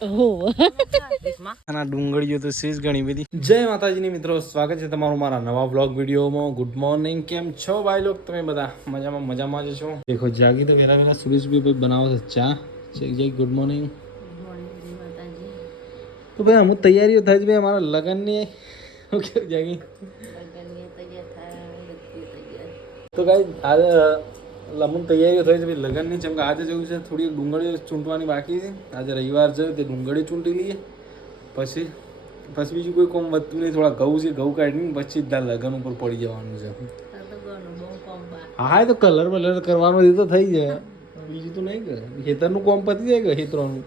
અને ડુંગળીઓ તો છે જ ઘણી બધી. જય માતાજીની મિત્રો, સ્વાગત છે તમારું મારા નવા વ્લોગ વિડીયોમાં. ગુડ મોર્નિંગ, કેમ છો ભાઈ લોગ? તમે બધા મજામાં જ છો? દેખો જાગી તો વેલા સુરેશભાઈ બનાવો છે ચા. જય ગુડ મોર્નિંગ. તો ભાઈ અમુક તૈયારીઓ થાય છે ભાઈ અમારા લગ્નની. ઓકે જાગી તો ગાઈ આજે લમણ તૈયારીઓ થઈ છે ભાઈ લગ્નની. જેમ કે આજે જેવું છે થોડી ડુંગળી ચૂંટવાની બાકી છે. આજે રવિવાર છે તે ડુંગળી ચૂંટી લઈએ, પછી બીજું કોઈ કોમ વધતું નહીં. થોડા ઘઉં છે, ઘઉં કાઢીને પછી જ લગ્ન ઉપર પડી જવાનું છે. હા તો કલર વલર કરવાનો એ તો થઈ જાય, બીજું તો નહીં કરે. ખેતરનું કોમ પતી જાય કે ખેતરોનું.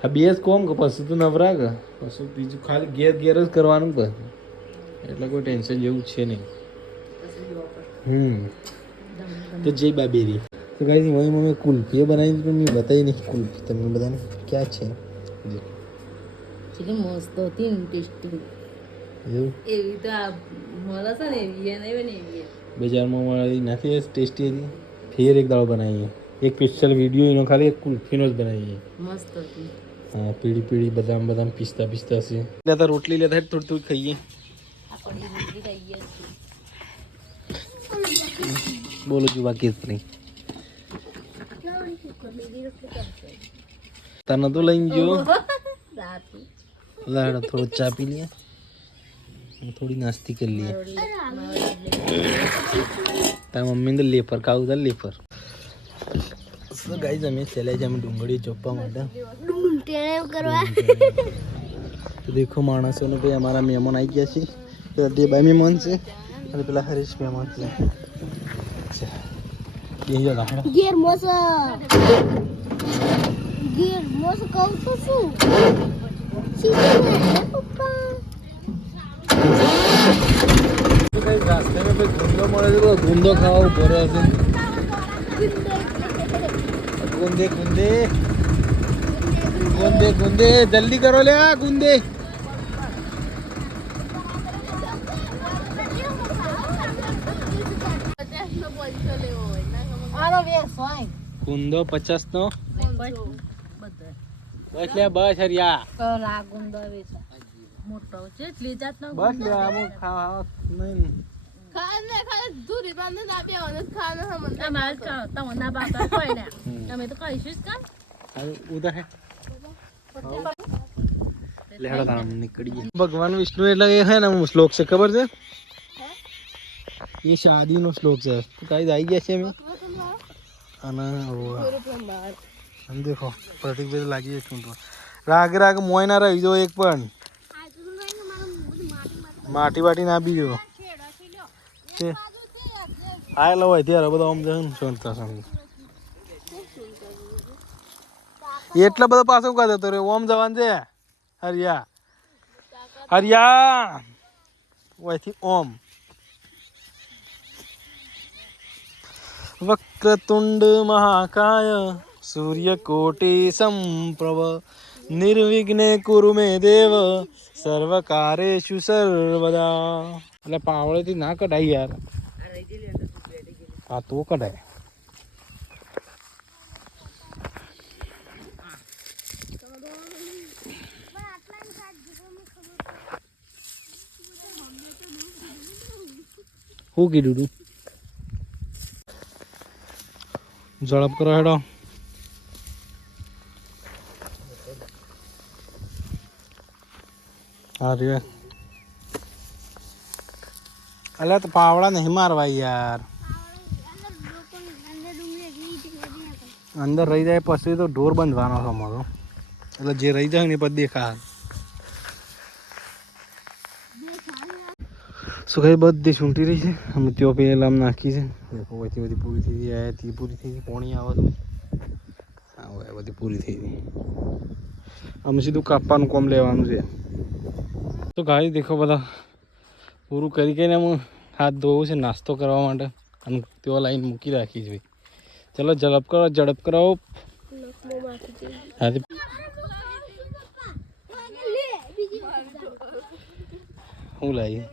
હા બે જ કોમ કે પછી તો નવરા કે પછી બીજું ખાલી ઘેર જ કરવાનું કે, એટલે કોઈ ટેન્શન જેવું છે નહીં. તો જય બાબેરી. તો ગાઈસ વही મમ્મી કુલ્ફી બનાવી પણ મેં બતાવી નહીં કુલ્ફી તમને બધાને ક્યાં છે. ચીલી મસ્ત હતી ને ટેસ્ટી. એવું એવી તો આ મળે છે ને એવી નહીં બને એવી બજારમાં વાળી નથી ટેસ્ટી હતી. ફેર એક દાડો બનાવીએ, એક સ્પેશિયલ વિડીયો એનો ખાલી એક કુલ્ફીનો જ બનાવીએ. મસ્ત હતી. હા પીળી બદામ પિસ્તા છે. લેતા રોટલી લેતા થોડી ખાઈએ. આપણે રોટલી ખાઈએ છીએ. બોલો જો બાકી જ નહીં. તને તો લઈને જો લાડ થોડો ચા પી લે, થોડી નાસ્તી કરી લઈએ. તારા મમ્મીને તો લેફર ખાવું હતા લેફર. ગાઈસ અમે ચલાઈ જાય ડુંગળી ચોપવા માટે. તો દેખો માણસોને ભાઈ અમારા મહેમાન આવી ગયા છે. પેલા દેબાઈ મહેમાન છે અને પેલા હરીશ મહેમાન છે. ગેર મોસ કહું તો શું રાસ્તે में कोई गुंदो મળે છે તો ગુંદો ખાવા ઉભો રહ્યો છે. ગુંદે જલ્દી કરો લે આ ગુંદે. ગુંદો 50 નો બસ લે બસ હરિયા મોટો છે એટલી જાતનો બસ લે અમુક ખાવા નહીં ભગવાન વિષ્ણુ એટલે એ હે ને શ્લોક છે ખબર છે, એ શાદી નો શ્લોક છે. કઈ આવી ગયા છે અમે અને દેખો પ્રતિક લાગી જાય. રાગ મોય ના રહી જો એક પણ માટી વાટી ના આપી જો. હા એટલે હોય ત્યારે બધા આમ જાય એટલા બધા પાછો કા જતો રે ઓમ જવાન છે. હરિયા ઓયથી ઓમ. વક્રતુંડ મહાકાય સૂર્યકોટી સંપ્રભ નિર્વિઘ્ને કુરુ મે દેવ સર્વકારેષુ સર્વદા. એટલે પાવળેથી ના કઢાય યાર. હા તો કઢાય. શું કીધું તું? ઝડપ કરો હેડો. હા રે અલ્યા તો પાવડા નહીં મારવા યાર. અંદર રહી જાય પછી તો ઢોર બાંધવાનો છે અમારો, એટલે જે રહી જાય ને પછી દેખા. શું કઈ બધી સૂંટી રહી છે. અમે ત્યાં પેલા નાખી છે. બધી પૂરી થઈ ગઈ. આ તે પૂરી થઈ ગઈ. પોણી આવે તો હા બધી પૂરી થઈ ગઈ. અમે સીધું કાપવાનું કોમ લેવાનું છે. તો ગાડી દેખો બધા પૂરું કરી કરીને અમે હાથ ધોવું છે નાસ્તો કરવા માટે, અને તેઓ લાઈન મૂકી રાખી છે. ચલો ઝડપ કરો. હા હું લાવી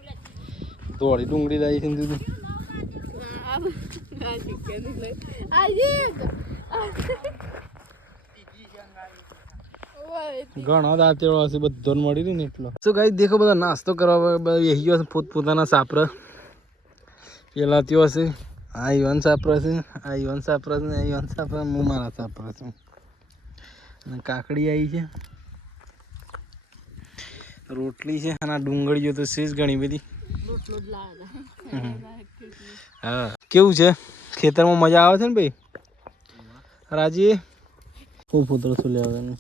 દોડી ડુંગળી લાવી છે. ઘણો દાંતેડો હશે બધો મળી રહ્યું ને એટલો શું ગાઈ દેખો બધા નાસ્તો કરવા એ હશે પોતપોતાના સાપરા પેલા ત્યો હશે આ યુવાન સાપરા છે આ યુવાન સાપરા છે આ યુવાન સાપરા હું મારા સાપરા છું અને કાકડી આવી છે રોટલી છે અને આ ડુંગળીઓ તો છે જ ઘણી બધી હા કેવું છે ખેતરમાં મજા આવે છે ને ભાઈ રાજી ખૂબ પુત્રો શું લેવાનું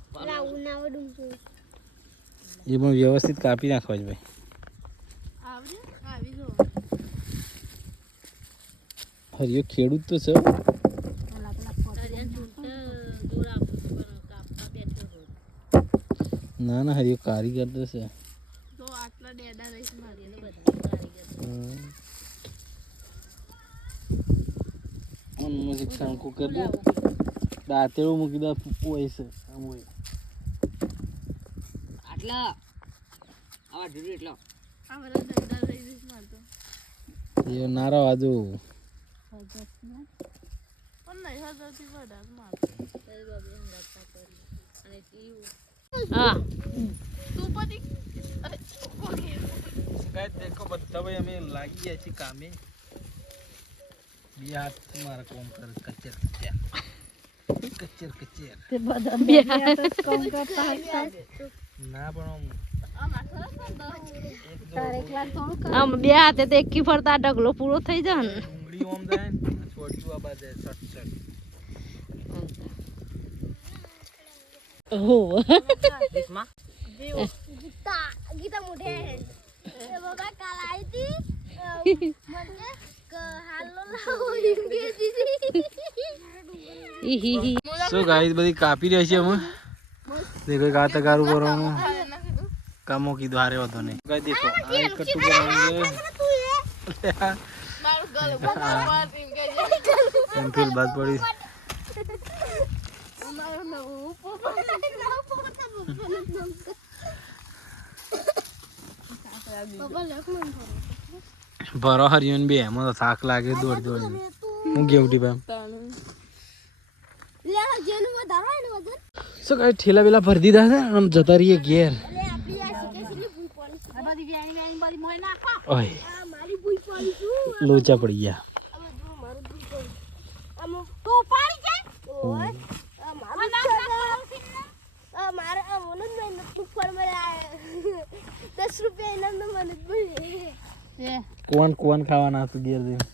એ પણ વ્યવસ્થિત કાપી નાખવા જ ભાઈ હરિયો ખેડૂત તો છે ના ના હરિયો કારીગર તો છે શંકુ કરી દે દાંતેડું મૂકી દે હોય છે આમ હોય એ નારા વાજો દેખો બધા ભાઈ અમે લાગી ગયા છીએ કામે બે હાથ મારા કામ કરે કચર કચર કચર ના પણ આમ બે હાથે તો એકી ફરતા ઢગલો પૂરો થઈ જાય ને ડુંગળી ઓમ જાય ને છોડ્યું આ બાજુ સટ સટ ઓહો गीता मोठे आहे बाबा काल आई ती म्हणजे हालो સો ગાઈસ બધી કાપી રહી છે અમે દેખો કાતકારું કરવાનું કામો કીધું હારે હતો નહીં ગાઈ દેખો આ એક કટ્ટુ કરવાનું છે પેન્સિલ બાદ પડી ભરો હરિયન બે એમાં તો થાક લાગે દોડ દોડ હું ગેવટી પામ શું કઈ ઠેલા વેલા ભરી દીધા છે આમ જતા રહીએ ઘેર ઓય લોચા પડી ગયા ₹10 ઇનામ તો મને કોણ કોણ ખાવાના હતું ઘેર જઈને